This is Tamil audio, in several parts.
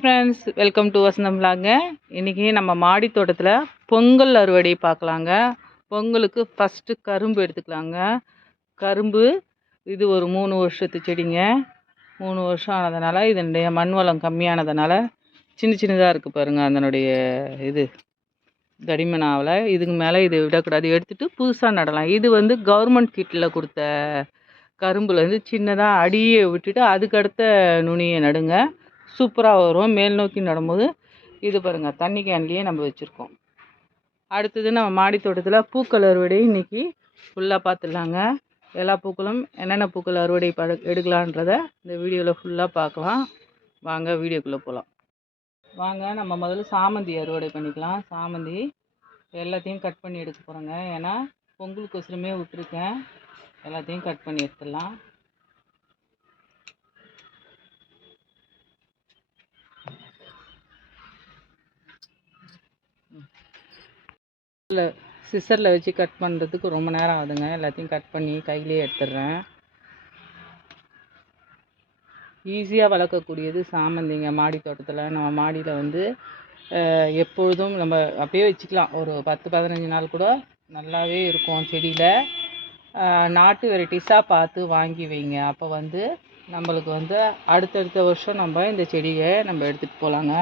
ஃப்ரெண்ட்ஸ், வெல்கம் டு வசந்தம் விலாங்க. இன்றைக்கி நம்ம மாடி தோட்டத்தில் பொங்கல் அறுவடை பார்க்கலாங்க. பொங்கலுக்கு ஃபஸ்ட்டு கரும்பு எடுத்துக்கலாங்க. கரும்பு இது ஒரு 3 வருஷத்து செடிங்க. 3 வருஷம் ஆனதுனால இதனுடைய மண் வளம் கம்மியானதுனால சின்னதாக இருக்குது பாருங்கள். அதனுடைய இது தடிமனாவில் இதுக்கு மேலே இது விடக்கூடாது, எடுத்துகிட்டு புதுசாக நடலாம். இது வந்து கவர்மெண்ட் கிட்டில் கொடுத்த கரும்புலேருந்து சின்னதாக அடியை விட்டுட்டு அதுக்கடுத்த நுனியை நடுங்க. சூப்பராக வரும். மேல் நோக்கி நடும்போது இது பாருங்கள், தண்ணி கேன்லேயே நம்ம வச்சுருக்கோம். அடுத்தது நம்ம மாடி தோட்டத்தில் பூக்கள் அறுவடை இன்றைக்கி ஃபுல்லாக பார்த்துடலாங்க. எல்லா பூக்களும் என்னென்ன பூக்கள் அறுவடை எடுக்கலான்றதை இந்த வீடியோவில் ஃபுல்லாக பார்க்கலாம். வாங்க வீடியோக்குள்ளே போகலாம். வாங்க நம்ம முதல்ல சாமந்தி அறுவடை பண்ணிக்கலாம். சாமந்தி எல்லாத்தையும் கட் பண்ணி எடுக்க போகிறோங்க. ஏன்னா பொங்கலுக்கோசரமே விட்டுருக்கேன். எல்லாத்தையும் கட் பண்ணி எடுத்துடலாம். சிசரில் வச்சு கட் பண்ணுறதுக்கு ரொம்ப நேரம் ஆகுதுங்க. எல்லாத்தையும் கட் பண்ணி கையிலே எடுத்துடுறேன். ஈஸியாக வளர்க்கக்கூடியது சாமந்திங்க. மாடி தோட்டத்தில் நம்ம மாடியில் வந்து எப்பொழுதும் நம்ம அப்படியே வச்சுக்கலாம். ஒரு 10-15 நாள் கூட நல்லாவே இருக்கும். செடியில் நாட்டு வெரைட்டிஸாக பார்த்து வாங்கி வைங்க. அப்போ வந்து நம்மளுக்கு வந்து அடுத்தடுத்த வருஷம் நம்ம இந்த செடியை நம்ம எடுத்துகிட்டு போகலாங்க.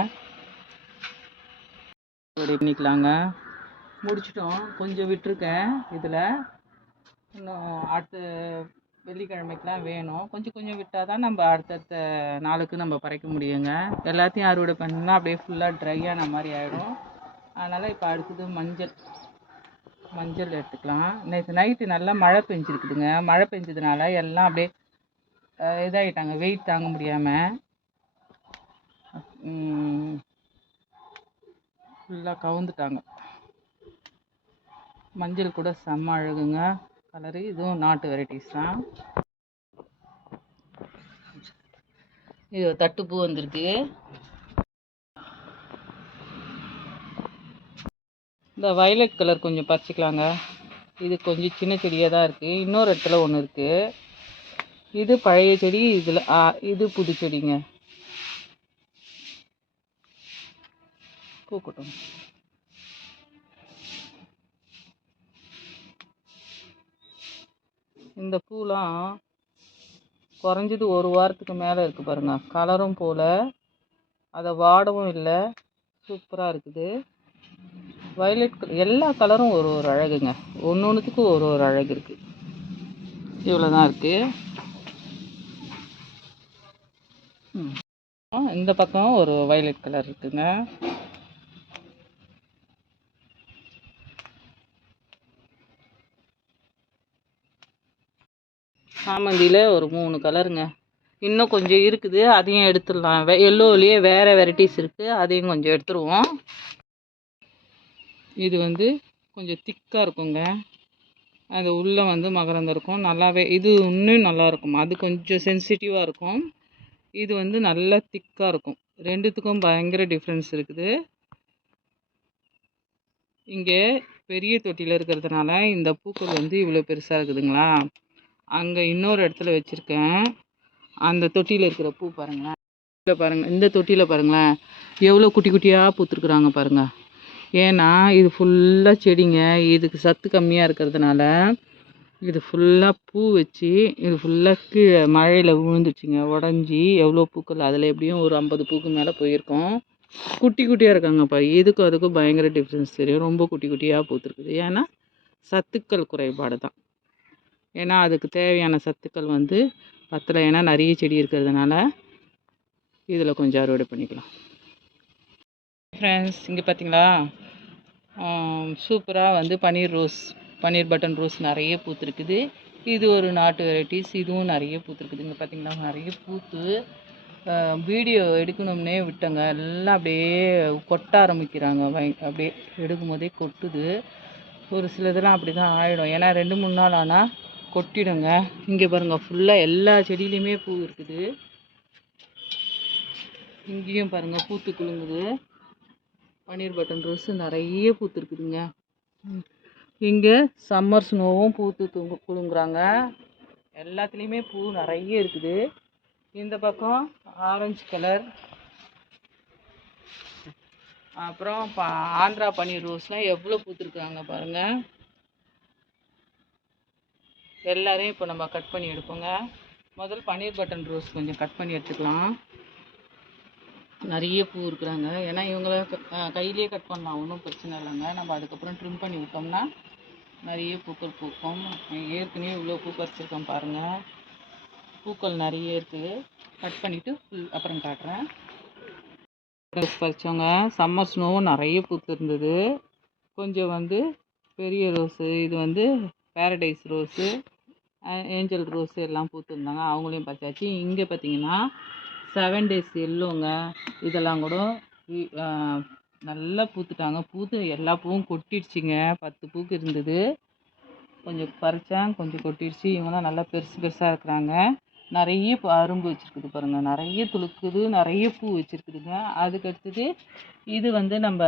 ரெடி பண்ணிக்கலாங்க. முடிச்சிட்டோம். கொஞ்சம் விட்டுருக்கேன். இதில் இன்னும் அடுத்த வெள்ளிக்கிழமைக்கெலாம் வேணும். கொஞ்சம் விட்டால் தான் நம்ம அடுத்தடுத்த நாளுக்கு நம்ம பறைக்க முடியுங்க. எல்லாத்தையும் அறுவடை பண்ணோம்னா அப்படியே ஃபுல்லாக ட்ரையான மாதிரி ஆகிடும். அதனால் இப்போ அடுத்தது மஞ்சள் எடுத்துக்கலாம். நேற்று நைட்டு நல்லா மழை பெஞ்சிருக்குதுங்க. மழை பெஞ்சதுனால எல்லாம் அப்படியே இதாகிட்டாங்க, வெயிட் தாங்க முடியாமல் ஃபுல்லாக கவுந்துட்டாங்க. மஞ்சள் கூட செம்ம அழகுங்க கலரு. இதுவும் நாட்டு வெரைட்டிஸ் தான். இது தட்டுப்பூ வந்திருக்கு. இந்த வயலட் கலர் கொஞ்சம் பறிச்சிக்கலாங்க. இது கொஞ்சம் சின்ன செடியாக தான் இருக்குது. இன்னொரு இடத்துல ஒன்று இருக்குது. இது பழைய செடி. இதில் இது புது செடிங்க. பூக்கட்டும். இந்த பூலாம் குறைஞ்சது ஒரு வாரத்துக்கு மேலே இருக்குது பாருங்கள். கலரும் போல், அதை வாடவும் இல்லை. சூப்பராக இருக்குது. வயலட் எல்லா கலரும் ஒரு அழகுங்க. ஒன்றுத்துக்கு ஒரு அழகு இருக்குது. இவ்வளோ தான் இருக்குது. இந்த பக்கம் ஒரு வயலட் கலர் இருக்குங்க. சாமந்தியில் ஒரு 3 கலருங்க. இன்னும் கொஞ்சம் இருக்குது, அதையும் எடுத்துடலாம். எல்லோவிலேயே வேறு வெரைட்டிஸ் இருக்குது, அதையும் கொஞ்சம் எடுத்துருவோம். இது வந்து கொஞ்சம் திக்காக இருக்குங்க. அது உள்ளே வந்து மகரந்தம் இருக்கும். நல்லாவே இது இன்னும் நல்லாயிருக்கும். அது கொஞ்சம் சென்சிட்டிவாக இருக்கும். இது வந்து நல்லா திக்காக இருக்கும். ரெண்டுத்துக்கும் பயங்கர டிஃப்ரென்ஸ் இருக்குது. இங்கே பெரிய தொட்டியில் இருக்கிறதுனால இந்த பூக்கள் வந்து இவ்வளோ பெருசாக இருக்குதுங்களா. அங்கே இன்னொரு இடத்துல வச்சுருக்கேன். அந்த தொட்டியில் இருக்கிற பூ பாருங்களேன். பாருங்கள், இந்த தொட்டியில் பாருங்களேன் எவ்வளோ குட்டி குட்டியாக பூத்துருக்குறாங்க பாருங்கள். ஏன்னா இது ஃபுல்லாக செடிங்க. இதுக்கு சத்து கம்மியாக இருக்கிறதுனால இது ஃபுல்லாக பூ வச்சு இது ஃபுல்லாக கீழே மழையில் விழுந்துச்சுங்க, உடஞ்சி எவ்வளோ பூக்கள். அதில் எப்படியும் ஒரு 50 பூக்கு மேலே போயிருக்கோம். குட்டி குட்டியாக இருக்காங்கப்பா. இதுக்கும் அதுக்கும் பயங்கர டிஃப்ரென்ஸ் தெரியும். ரொம்ப குட்டி குட்டியாக பூத்துருக்குது. ஏன்னா சத்துக்கள் குறைபாடு தான். ஏன்னா அதுக்கு தேவையான சத்துக்கள் வந்து பத்தலை. ஏன்னா நிறைய செடி இருக்கிறதுனால இதில் கொஞ்சம் அறுவடை பண்ணிக்கலாம். ஃப்ரெண்ட்ஸ், இங்கே பார்த்தீங்களா சூப்பராக வந்து பன்னீர் பட்டன் ரோஸ் நிறைய பூத்துருக்குது. இது ஒரு நாட்டு வெரைட்டிஸ். இதுவும் நிறைய பூத்துருக்குது. இங்கே பார்த்தீங்களா நிறைய பூத்து வீடியோ எடுக்கணும்னே விட்டங்க. எல்லாம் அப்படியே கொட்ட ஆரம்பிக்கிறாங்க. அப்படியே எடுக்கும் போதே கொட்டுது. ஒரு சிலதெல்லாம் அப்படி தான் ஆகிடும். ஏன்னா 2-3 நாள் ஆனால் கொட்டிடுங்க. இங்கே பாருங்கள் ஃபுல்லாக எல்லா செடியிலையுமே பூ இருக்குது. இங்கேயும் பாருங்கள் பூத்து குலுங்குது. பன்னீர் பட்டன் ரோஸு நிறைய பூத்துருக்குதுங்க. இங்கே சம்மர் ஸ்னோவும் பூத்து குலுங்குறாங்க. எல்லாத்துலேயுமே பூ நிறைய இருக்குது. இந்த பக்கம் ஆரஞ்சு கலர், அப்புறம் ஆந்திரா பன்னீர் ரோஸ்லாம் எவ்வளோ பூத்துருக்காங்க பாருங்கள். எல்லாரையும் இப்போ நம்ம கட் பண்ணி எடுப்போங்க. முதல் பன்னீர் பட்டன் ரோஸ் கொஞ்சம் கட் பண்ணி எடுத்துக்கலாம். நிறைய பூ இருக்கிறாங்க. ஏன்னா இவங்கள கையிலேயே கட் பண்ணலாம், ஒன்றும் பிரச்சனை இல்லைங்க. நம்ம அதுக்கப்புறம் ட்ரிம் பண்ணி விட்டோம்னா நிறைய பூக்கள் பூக்கும். ஏற்கனவே இவ்வளோ பூ பறிச்சிருக்கோம் பாருங்கள். பூக்கள் நிறைய இருக்குது. கட் பண்ணிவிட்டு அப்புறம் காட்டுறேன். ரோஸ் பறித்தவங்க சம்மர் ஸ்னோவும் நிறைய பூத்து இருந்தது. கொஞ்சம் வந்து பெரிய ரோஸு, இது வந்து பேரடைஸ் ரோஸு, ஏஞ்சல் ரோஸு எல்லாம் பூத்துருந்தாங்க. அவங்களையும் பறிச்சாச்சு. இங்கே பார்த்தீங்கன்னா 7 days எல்லோங்க. இதெல்லாம் கூட நல்லா பூத்துட்டாங்க. பூத்து எல்லா பூவும் கொட்டிடுச்சிங்க. 10 பூக்கு இருந்தது. கொஞ்சம் பறித்தேன், கொஞ்சம் கொட்டிடுச்சு. இவங்களாம் நல்லா பெருசு பெருசாக இருக்கிறாங்க. நிறைய அரும்பு வச்சுருக்குது பாருங்கள். நிறைய துளுக்குது, நிறைய பூ வச்சுருக்குதுங்க. அதுக்கு அடுத்தது இது வந்து நம்ம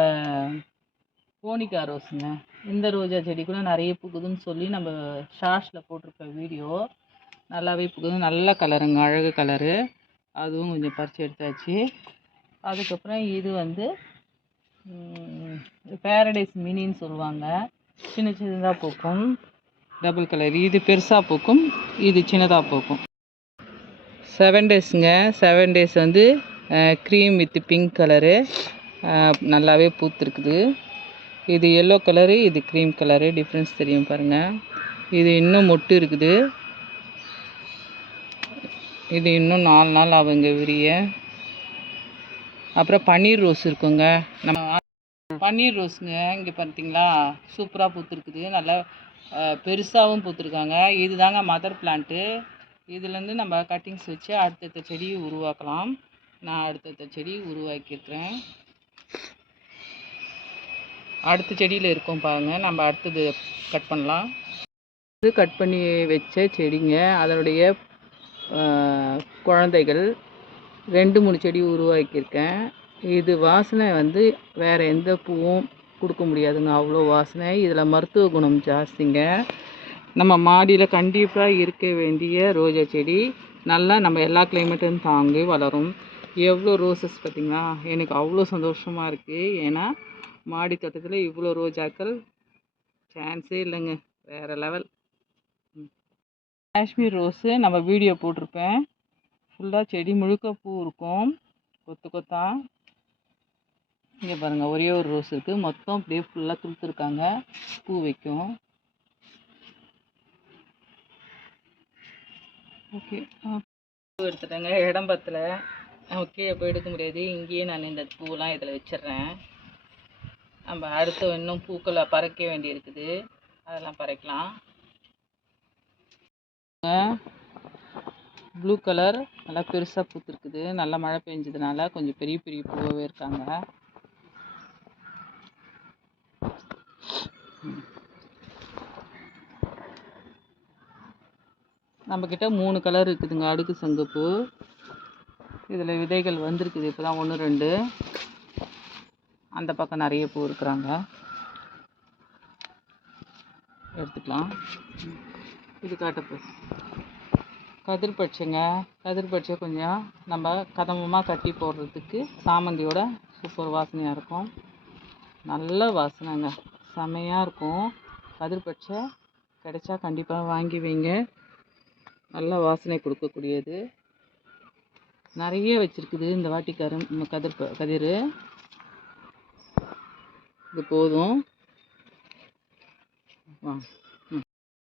போனிகா ரோஸுங்க. இந்த ரோஜா செடி கூட நிறைய பூக்குதுன்னு சொல்லி நம்ம ஷார்ட்ஸில் போட்டிருக்க வீடியோ. நல்லாவே பூக்குது. நல்ல கலருங்க, அழகு கலரு. அதுவும் கொஞ்சம் பறித்து எடுத்தாச்சு. அதுக்கப்புறம் இது வந்து பேரடைஸ் மினின்னு சொல்லுவாங்க. சின்ன சின்னதாக பூக்கும், டபுள் கலர். இது பெருசாக பூக்கும், இது சின்னதாக பூக்கும். 7 daysங்க. 7 days வந்து க்ரீம் வித் பிங்க் கலரு நல்லாவே பூத்துருக்குது. இது எல்லோ கலரு, இது க்ரீம் கலரு. டிஃப்ரென்ஸ் தெரியும் பாருங்கள். இது இன்னும் மொட்டு இருக்குது. இது இன்னும் 4 நாள் ஆகுங்க விரிய. அப்புறம் பன்னீர் ரோஸ் இருக்குங்க. நம்ம பன்னீர் ரோஸுங்க. இங்கே பார்த்தீங்களா, சூப்பராக பூத்துருக்குது. நல்லா பெருசாகவும் பூத்துருக்காங்க. இது தாங்க மதர் பிளான்ட்டு. இதுலேருந்து நம்ம கட்டிங்ஸ் வச்சு அடுத்தடுத்த செடியை உருவாக்கலாம். நான் அடுத்தடுத்த செடி உருவாக்கியிருக்கிறேன். அடுத்த செடியில் இருக்கும் பாருங்கள். நம்ம அடுத்தது கட் பண்ணலாம். இது கட் பண்ணி வச்ச செடிங்க. அதனுடைய குழந்தைகள் 2-3 செடி உருவாக்கியிருக்கேன். இது வாசனை வந்து வேறு எந்த பூவும் கொடுக்க முடியாதுங்க, அவ்வளோ வாசனை. இதில் மருத்துவ குணம் ஜாஸ்திங்க. நம்ம மாடியில் கண்டிப்பாக இருக்க வேண்டிய ரோஜா செடி. நல்லா நம்ம எல்லா கிளைமேட்டும் தாங்கி வளரும். எவ்வளோ ரோசஸ் பார்த்திங்களா, எனக்கு அவ்வளோ சந்தோஷமாக இருக்குது. ஏன்னா மாடி தோட்டத்தில் இவ்வளோ ரோஜாக்கள் சான்ஸே இல்லைங்க, வேறு லெவல். காஷ்மீர் ரோஸு நம்ம வீடியோ போட்டிருப்பேன். ஃபுல்லாக செடி முழுக்க பூ இருக்கும், கொத்து கொத்தா. இங்கே பாருங்கள், ஒரே ஒரு ரோஸ் இருக்குது. மொத்தம் அப்படியே ஃபுல்லாக துளுத்துருக்காங்க, பூ வைக்கும். ஓகே, பூ எடுத்துட்டேங்க. இடம் பத்தல, ஓகே. அப்போ எடுக்க முடியாது. இங்கேயே நான் இந்த பூவெலாம் இதில் வச்சிட்றேன். நம்ம அடுத்து இன்னும் பூக்களை பறிக்க வேண்டி இருக்குது, அதெல்லாம் பறிக்கலாம். ப்ளூ கலர் நல்லா பெருசாக பூத்துருக்குது. நல்லா மழை பெஞ்சதுனால கொஞ்சம் பெரிய பெரிய பூவாகவே இருக்காங்க. நம்மக்கிட்ட 3 கலர் இருக்குதுங்க. அடுக்கு சங்குப்பூ. இதில் விதைகள் வந்திருக்குது. இப்போ தான் 1 2. அந்த பக்கம் நிறைய பூ இருக்கிறாங்க, எடுத்துக்கலாம். இது காட்டப்போ கதிர்பட்சைங்க. கதிர்பட்சை கொஞ்சம் நம்ம கதம்பமாக கட்டி போடுறதுக்கு சாமந்தியோட சூப்பர் வாசனையாக இருக்கும். நல்ல வாசனைங்க, செமையாக இருக்கும். கதிர்பட்சை கிடைச்சா கண்டிப்பாக வாங்கி வைங்க, நல்ல வாசனை கொடுக்கக்கூடியது. நிறைய வச்சுருக்குது இந்த வாட்டி கதிர். இது போதும்.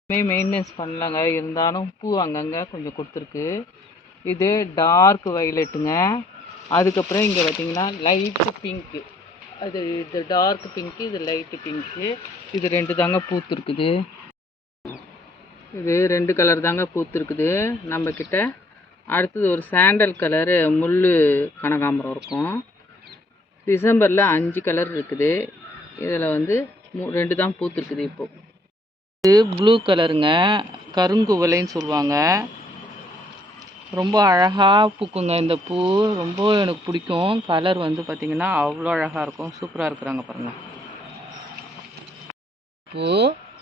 மெயின்டெனன்ஸ் பண்ணலங்க, இருந்தாலும் பூ அங்கங்கே கொஞ்சம் கொடுத்துருக்கு. இது டார்க் வைலட்டுங்க. அதுக்கப்புறம் இங்கே பார்த்தீங்கன்னா லைட்டு பிங்க்கு. இது டார்க் பிங்க்கு, இது லைட்டு பிங்க்கு. இது 2 தாங்க பூத்துருக்குது. இது 2 கலர் தாங்க பூத்துருக்குது நம்மக்கிட்ட. அடுத்தது ஒரு சாண்டல் கலரு முள் கனகாம்பரம் இருக்கும். டிசம்பரில் 5 கலர் இருக்குது. இதில் வந்து 2 தான் பூத்துருக்குது இப்போது. இது ப்ளூ கலருங்க, கருங்குவளைன்னு சொல்லுவாங்க. ரொம்ப அழகாக பூக்குங்க இந்த பூ. ரொம்ப எனக்கு பிடிக்கும். கலர் வந்து பார்த்திங்கன்னா அவ்வளோ அழகாக இருக்கும். சூப்பராக இருக்கிறாங்க பாருங்கள். பூ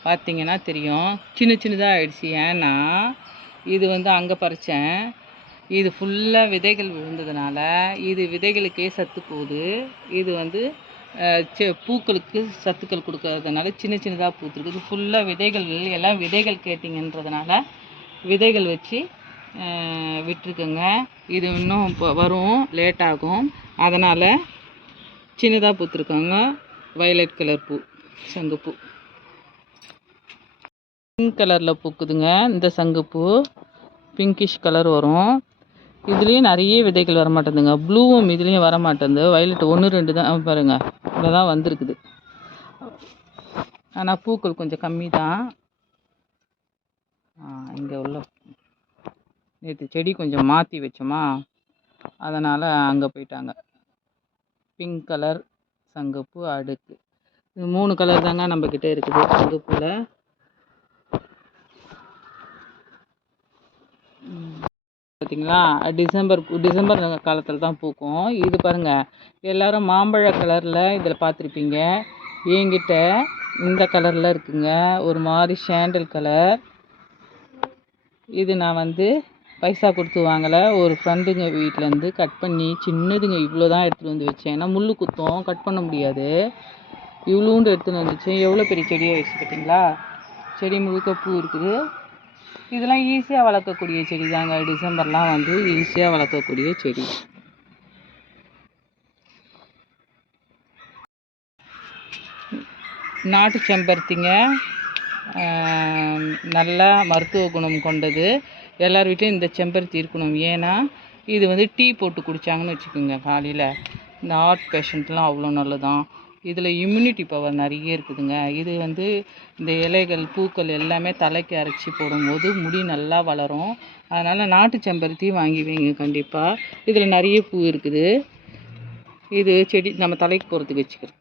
பார்த்திங்கன்னா தெரியும், சின்ன சின்னதாக ஆயிடுச்சு. ஏன்னா இது வந்து அங்கே பறித்தேன். இது ஃபுல்லாக விதைகள் விழுந்ததுனால இது விதைகளுக்கே சத்து போகுது. இது வந்து பூக்களுக்கு சத்துக்கள் கொடுக்கறதுனால சின்ன சின்னதாக பூத்துருக்கு. இது ஃபுல்லாக விதைகள், எல்லாம் விதைகள் கேட்டிங்கன்றதுனால விதைகள் வச்சு விட்டுருக்குங்க. இது இன்னும் இப்போ வரும், லேட் ஆகும். அதனால் சின்னதாக பூத்துருக்காங்க. வயலட் கலர் பூ, சங்குப்பூ. பிங்க் கலரில் பூக்குதுங்க இந்த சங்குப்பூ. பிங்கிஷ் கலர் வரும். இதுலேயும் நிறைய விதைகள் வர மாட்டேங்குதுங்க. ப்ளூவும் இதுலேயும் வர மாட்டேங்குது. வயலட் 1 2 தான் பாருங்கள், இவ்வளோ தான் வந்திருக்குது. ஆனால் பூக்கள் கொஞ்சம் கம்மி தான். இங்கே உள்ள நேற்று செடி கொஞ்சம் மாற்றி வச்சோமா, அதனால் அங்கே போயிட்டாங்க. பிங்க் கலர் சங்குப்பூ அடுக்கு. இது 3 கலர் தாங்க நம்மக்கிட்ட இருக்குது சங்குப்பூவில். பார்த்தீங்களா, டிசம்பர் காலத்தில் தான் பூக்கும். இது பாருங்கள், எல்லோரும் மாம்பழ கலரில் இதில் பார்த்துருப்பீங்க. என்கிட்ட இந்த கலரில் இருக்குங்க, ஒரு மாதிரி சாண்டல் கலர். இது நான் பைசா கொடுத்து வாங்கலை, ஒரு ஃப்ரெண்டுங்க வீட்டிலேருந்து கட் பண்ணி சின்னதுங்க இவ்வளோ தான் எடுத்துகிட்டு வந்து வச்சேன். ஏன்னா முள் குத்தம், கட் பண்ண முடியாது. இவ்வளோண்டு எடுத்துகிட்டு வந்துச்சு. எவ்வளோ பெரிய செடியாக வச்சு பார்த்தீங்களா, செடி முழுக்க பூ இருக்குது. இதெல்லாம் ஈஸியாக வளர்க்கக்கூடிய செடி தாங்க. டிசம்பர்லாம் ஈஸியாக வளர்க்கக்கூடிய செடி. நாட்டு செம்பருத்திங்க, நல்லா மருத்துவ குணம் கொண்டது. எல்லார் வீட்லேயும் இந்த செம்பருத்தி இருக்கணும். ஏன்னா இது டீ போட்டு குடித்தாங்கன்னு வச்சுக்கோங்க காலையில், இந்த ஹார்ட் பேஷண்ட்லாம் அவ்வளோ நல்லதான். இதில் இம்யூனிட்டி பவர் நிறைய இருக்குதுங்க. இது இந்த இலைகள் பூக்கள் எல்லாமே தலைக்கு அரைச்சி போடும்போது முடி நல்லா வளரும். அதனால் நாட்டு செம்பருத்தி வாங்கி வைங்க கண்டிப்பாக. இதில் நிறைய பூ இருக்குது. இது செடி நம்ம தலைக்கு போகிறதுக்கு வச்சுக்கிறது.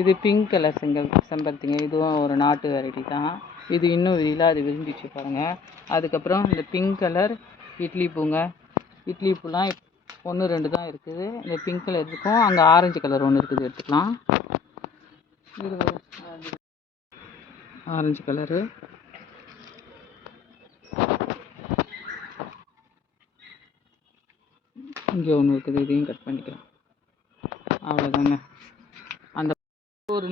இது பிங்க் கலர் செம்பருத்திங்க. இதுவும் ஒரு நாட்டு வெரைட்டி தான். இது இன்னும் விரியல, அது விரிஞ்சிச்சு பாருங்கள். அதுக்கப்புறம் இந்த பிங்க் கலர் இட்லி பூங்க. இட்லி பூலாம் 1 2 தான் இருக்குது. இந்த பிங்க் கலர் இருக்கும், அங்கே ஆரஞ்சு கலர் ஒன்று இருக்குது, எடுத்துக்கலாம். இது ஆரஞ்சு கலரு. இங்கே ஒன்று இருக்குது, இதையும் கட் பண்ணிக்கலாம். அவ்வளோதாங்க. அந்த ஒரு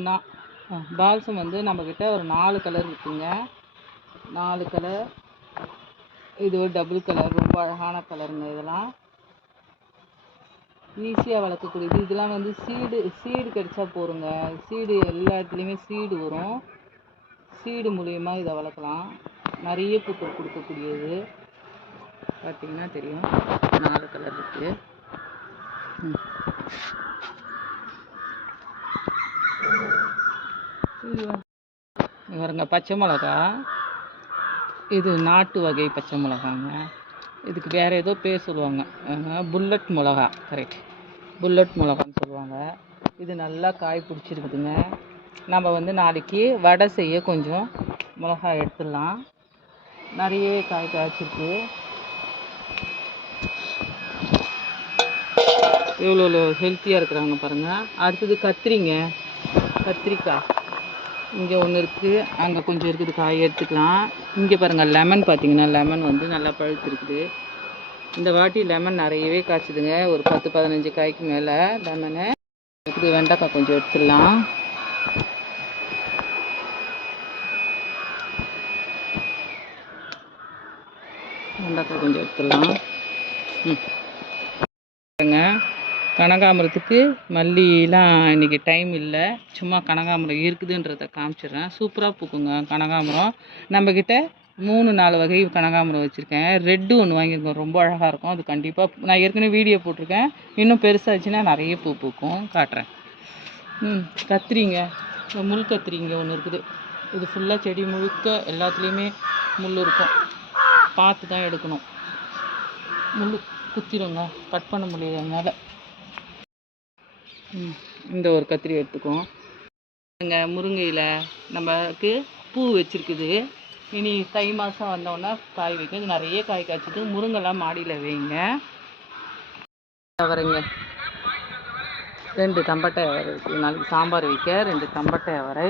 பால்சம் நம்மக்கிட்ட ஒரு 4 கலர் இருக்குங்க. 4 கலர். இது ஒரு டபுள் கலர், ரொம்ப அழகான கலருங்க. இதெல்லாம் ஈஸியாக வளர்க்கக்கூடியது. இதெல்லாம் சீடு கிடைச்சா போருங்க. சீடு எல்லா இடத்துலையுமே சீடு வரும். சீடு மூலயமா இதை வளர்க்கலாம். நிறைய பூக்கள் கொடுக்கக்கூடியது. பார்த்திங்கன்னா தெரியும், 4 கலர் இருக்குது. பாருங்க, பச்சை மிளகா. இது நாட்டு வகை பச்சை மிளகாங்க. இதுக்கு வேறு ஏதோ பேர் சொல்லுவாங்க, புல்லட் மிளகா. கரெக்ட், புல்லட் மிளகான்னு சொல்லுவாங்க. இது நல்லா காய் பிடிச்சிருக்குதுங்க. நம்ம நாளைக்கு வடை செய்ய கொஞ்சம் மிளகா எடுத்துடலாம். நிறைய காய் காய்ச்சிருக்கு. எவ்வளோ ஹெல்த்தியாக இருக்கிறாங்க பாருங்கள். அடுத்தது கத்திரிக்காய். இங்கே ஒன்று இருக்குது, அங்கே கொஞ்சம் இருக்குது, காய் எடுத்துக்கலாம். இங்கே பாருங்கள், லெமன். பார்த்தீங்கன்னா லெமன் நல்லா பழுத்துருக்குது. இந்த வாட்டி லெமன் நிறையவே காய்ச்சிதுங்க. ஒரு 10 15 காய்க்கு மேலே லெமனு இருக்குது. வெண்டைக்காய் கொஞ்சம் எடுத்துடலாம். வெண்டைக்காய் கொஞ்சம் எடுத்துடலாம். கனகாமரத்துக்கு மல்லிலாம் இன்றைக்கி டைம் இல்லை, சும்மா கனகாமரம் இருக்குதுன்றதை காமிச்சிடுறேன். சூப்பராக பூக்குங்க கனகாமரம். நம்மக்கிட்ட 3 4 வகை கனகாமரம் வச்சுருக்கேன். ரெட்டு ஒன்று வாங்கியிருக்கோம், ரொம்ப அழகாக இருக்கும். அது கண்டிப்பாக நான் ஏற்கனவே வீடியோ போட்டிருக்கேன். இன்னும் பெருசாச்சுன்னா நிறைய பூ பூக்கும், காட்டுறேன். கத்திரிங்க, முள் கத்திரிங்க ஒன்று இருக்குது. இது ஃபுல்லாக செடி முழுக்க எல்லாத்துலேயுமே முள் இருக்கும், பார்த்து தான் எடுக்கணும். முள் குத்திடுங்க, கட் பண்ண முடியாதனால. இந்த ஒரு கத்திரி எடுத்துக்குவோம். முருங்கையில் நமக்கு பூ வச்சுருக்குது. இனி தை மாதம் வந்தோன்னா காய் வைக்கும். இது நிறைய காய் காய்ச்சிது. முருங்கைலாம் மாடியில் வைங்க. அவரைங்க 2 தம்பட்டை அவரை இருக்குது. நாளைக்கு சாம்பார் வைக்க 2 தம்பட்டை அவரை.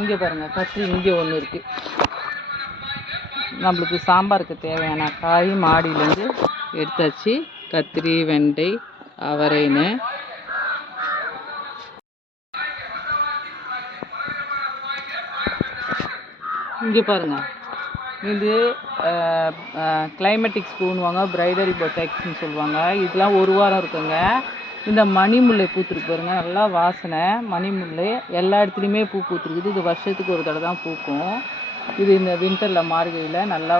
இங்கே பாருங்கள், கத்திரி இங்கே ஒன்று இருக்குது. நம்மளுக்கு சாம்பாருக்கு தேவையான காய் மாடியிலேருந்து எடுத்தாச்சு. கத்திரி, வெண்டை, அவரைன்னு இங்கே பாருங்கள், இது கிளைமேட்டிக் ஸ்பூன்வாங்க, பிரைடரி பொட்டெக்ஸ்ன்னு சொல்லுவாங்க. இதெல்லாம் 1 வாரம் இருக்குங்க. இந்த மணிமுல்லை பூத்துருக்கு பாருங்கள், நல்லா வாசனை. மணிமுல்லை எல்லா இடத்துலையுமே பூ பூத்துருக்குது. இது வருஷத்துக்கு ஒரு தடவை தான் பூக்கும். இது இந்த வின்டரில் மார்கழியில் நல்லா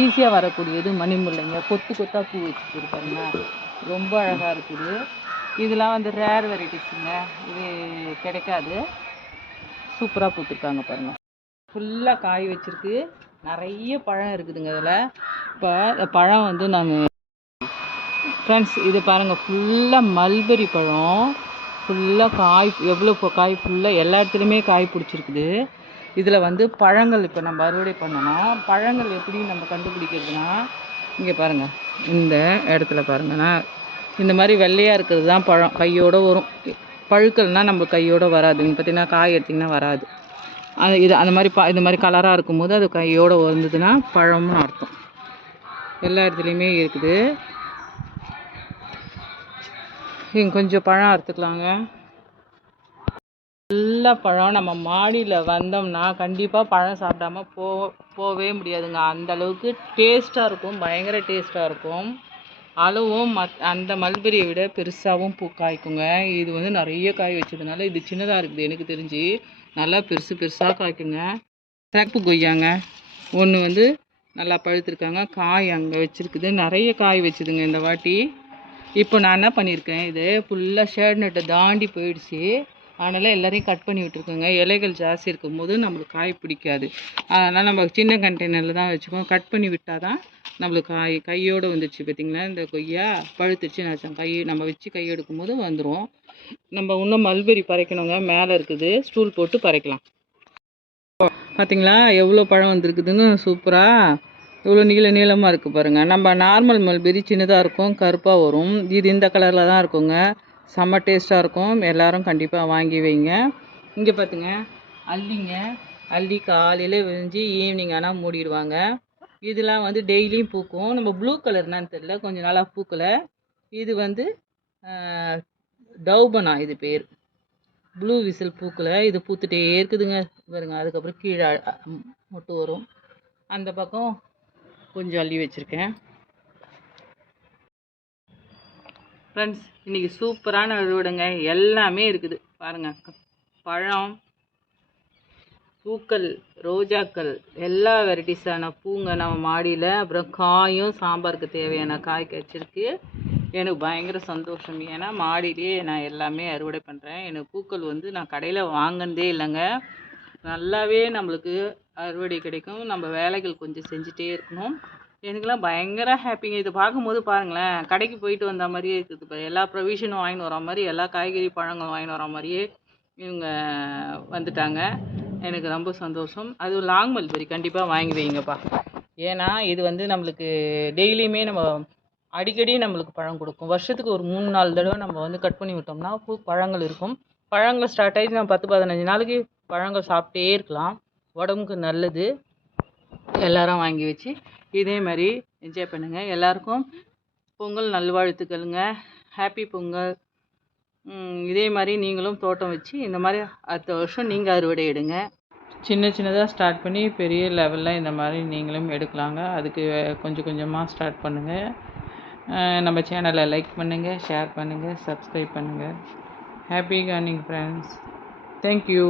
ஈஸியாக வரக்கூடியது மணிமுல்லைங்க. கொத்து கொத்தாக பூ வச்சுட்டு பாருங்க, ரொம்ப அழகாக இருக்குது. இதெல்லாம் வந்து ரேர் வெரைட்டிஸுங்க, இது கிடைக்காது. சூப்பராக பூத்துருக்காங்க பாருங்கள். ஃபுல்லாக காய் வச்சுருக்கு, நிறைய பழம் இருக்குதுங்க அதில். இப்போ பழம் வந்து நான் ஃப்ரெண்ட்ஸ் இது பாருங்கள், ஃபுல்லாக மல்பெரி பழம், ஃபுல்லாக காய், எவ்வளோ காய், ஃபுல்லாக எல்லா இடத்துலையுமே காய் பிடிச்சிருக்குது. இதில் வந்து பழங்கள் இப்போ நம்ம அறுவடை பண்ணோன்னா பழங்கள் எப்படி நம்ம கண்டுபிடிக்கிறதுனா, இங்கே பாருங்கள், இந்த இடத்துல பாருங்கன்னா இந்த மாதிரி வெள்ளையாக இருக்கிறது தான் பழம், கையோடு வரும். பழுக்கள்னால் நம்ம கையோடு வராது. இங்கே பார்த்திங்கன்னா காய் எடுத்திங்கன்னா வராது. அது இது அந்த மாதிரி இந்த மாதிரி கலராக இருக்கும்போது அது கையோடு வந்ததுன்னா பழம்னு அர்த்தம். எல்லா இடத்துலையுமே இருக்குது. இங்கே கொஞ்சம் பழம் அறுத்துக்கலாங்க. எல்லா பழம் நம்ம மாடியில் வந்தோம்னா கண்டிப்பாக பழம் சாப்பிடாம போகவே முடியாதுங்க. அந்தளவுக்கு டேஸ்ட்டாக இருக்கும், பயங்கர டேஸ்ட்டாக இருக்கும். அளவும் அந்த மல்பெரியை விட பெருசாகவும் பூ காய்க்குங்க. இது வந்து நிறைய காய் வச்சதுனால இது சின்னதாக இருக்குது, எனக்கு தெரிஞ்சு நல்லா பெருசாக காய்க்குங்க. சிகப்பு கொய்யாங்க, ஒன்று வந்து நல்லா பழுத்திருக்காங்க, காய் அங்கே வச்சுருக்குது, நிறைய காய் வச்சுதுங்க இந்த வாட்டி. இப்போ நான் என்ன பண்ணியிருக்கேன், இது ஃபுல்லாக ஷேட் நெட்டை தாண்டி போயிடுச்சு. அதனால் எல்லாரையும் கட் பண்ணி விட்டுருக்கோங்க. இலைகள் ஜாஸ்தி இருக்கும்போது நம்மளுக்கு காய் பிடிக்காது. அதனால் நம்ம சின்ன கண்டெய்னரில் தான் வச்சுக்கோம். கட் பண்ணி விட்டால் தான் நம்மளுக்கு கையோடு வந்துடுச்சு. பார்த்திங்களா, இந்த கொய்யா பழுத்துருச்சுன்னு வச்சோம், நம்ம வச்சு கை எடுக்கும்போது வந்துடும். நம்ம இன்னும் மல்பெரி பறைக்கணுங்க, மேலே இருக்குது, ஸ்டூல் போட்டு பறைக்கலாம். பார்த்திங்களா எவ்வளோ பழம் வந்துருக்குதுன்னு, சூப்பராக இவ்வளோ நீளமாக இருக்குது பாருங்கள். நம்ம நார்மல் மல்பெரி சின்னதாக இருக்கும், கருப்பாக வரும். இது இந்த கலரில் தான் இருக்குங்க, செம்ம டேஸ்ட்டாக இருக்கும். எல்லோரும் கண்டிப்பாக வாங்கி வைங்க. இங்கே பார்த்துங்க, அல்லிங்க, அல்லி காலையில் விரிஞ்சு ஈவினிங் ஆனால் மூடிடுவாங்க. இதெல்லாம் வந்து டெய்லியும் பூக்கும். நம்ம ப்ளூ கலர்னான்னு தெரியல, கொஞ்சம் நாளாக பூக்கலை. இது வந்து டவுபனா, இது பேர். ப்ளூ விசில் பூக்கலை, இது பூத்துட்டே இருக்குதுங்க பாருங்க. அதுக்கப்புறம் கீழே மொட்டு வரும். அந்த பக்கம் கொஞ்சம் அள்ளி வச்சுருக்கேன். ஃப்ரெண்ட்ஸ், இன்றைக்கி சூப்பரான அறுவடைங்க, எல்லாமே இருக்குது பாருங்கள். பழம், பூக்கள், ரோஜாக்கள், எல்லா வெரைட்டிஸான பூங்க நம்ம மாடியில். அப்புறம் காயும் சாம்பாருக்கு தேவையான காய் வச்சிருக்கு. எனக்கு பயங்கர சந்தோஷம், ஏன்னா மாடியிலே நான் எல்லாமே அறுவடை பண்ணுறேன். எனக்கு பூக்கள் வந்து நான் கடையில் வாங்கினதே இல்லைங்க. நல்லாவே நம்மளுக்கு அறுவடை கிடைக்கும். நம்ம வேலைகள் கொஞ்சம் செஞ்சுட்டே இருக்கணும். எனக்குலாம் பயங்கர ஹாப்பிங்க. இதை பார்க்கும்போது பாருங்களேன், கடைக்கு போயிட்டு வந்த மாதிரியே இருக்குது. இப்போ எல்லா ப்ரொவிஷனும் வாங்கின்னு வர மாதிரி, எல்லா காய்கறி பழங்களும் வாங்கின்னு வர மாதிரியே இவங்க வந்துட்டாங்க. எனக்கு ரொம்ப சந்தோஷம். அதுவும் லாங் மல்பெரி கண்டிப்பாக வாங்கி வைங்கப்பா. ஏன்னா இது வந்து நம்மளுக்கு டெய்லியுமே நம்ம அடிக்கடி நம்மளுக்கு பழம் கொடுக்கும். வருஷத்துக்கு ஒரு 3-4 தடவை நம்ம வந்து கட் பண்ணி விட்டோம்னா பழங்கள் இருக்கும். பழங்கள் ஸ்டார்ட் ஆகிட்டு நம்ம 10-15 நாளைக்கு பழங்கள் சாப்பிட்டே இருக்கலாம். உடம்புக்கு நல்லது. எல்லாரும் வாங்கி வச்சு இதே மாதிரி என்ஜாய் பண்ணுங்கள். எல்லாருக்கும் பொங்கல் நல்வாழ்த்துக்களுங்க. ஹாப்பி பொங்கல். இதே மாதிரி நீங்களும் தோட்டம் வச்சு இந்த மாதிரி அடுத்த வருஷம் நீங்கள் அறுவடை எடுங்க. சின்னதாக ஸ்டார்ட் பண்ணி பெரிய லெவலில் இந்த மாதிரி நீங்களும் எடுக்கலாங்க. அதுக்கு கொஞ்சம் கொஞ்சமாக ஸ்டார்ட் பண்ணுங்கள். நம்ம சேனலை லைக் பண்ணுங்கள், ஷேர் பண்ணுங்கள், சப்ஸ்கிரைப் பண்ணுங்கள். Happy gardening friends. தேங்க்யூ.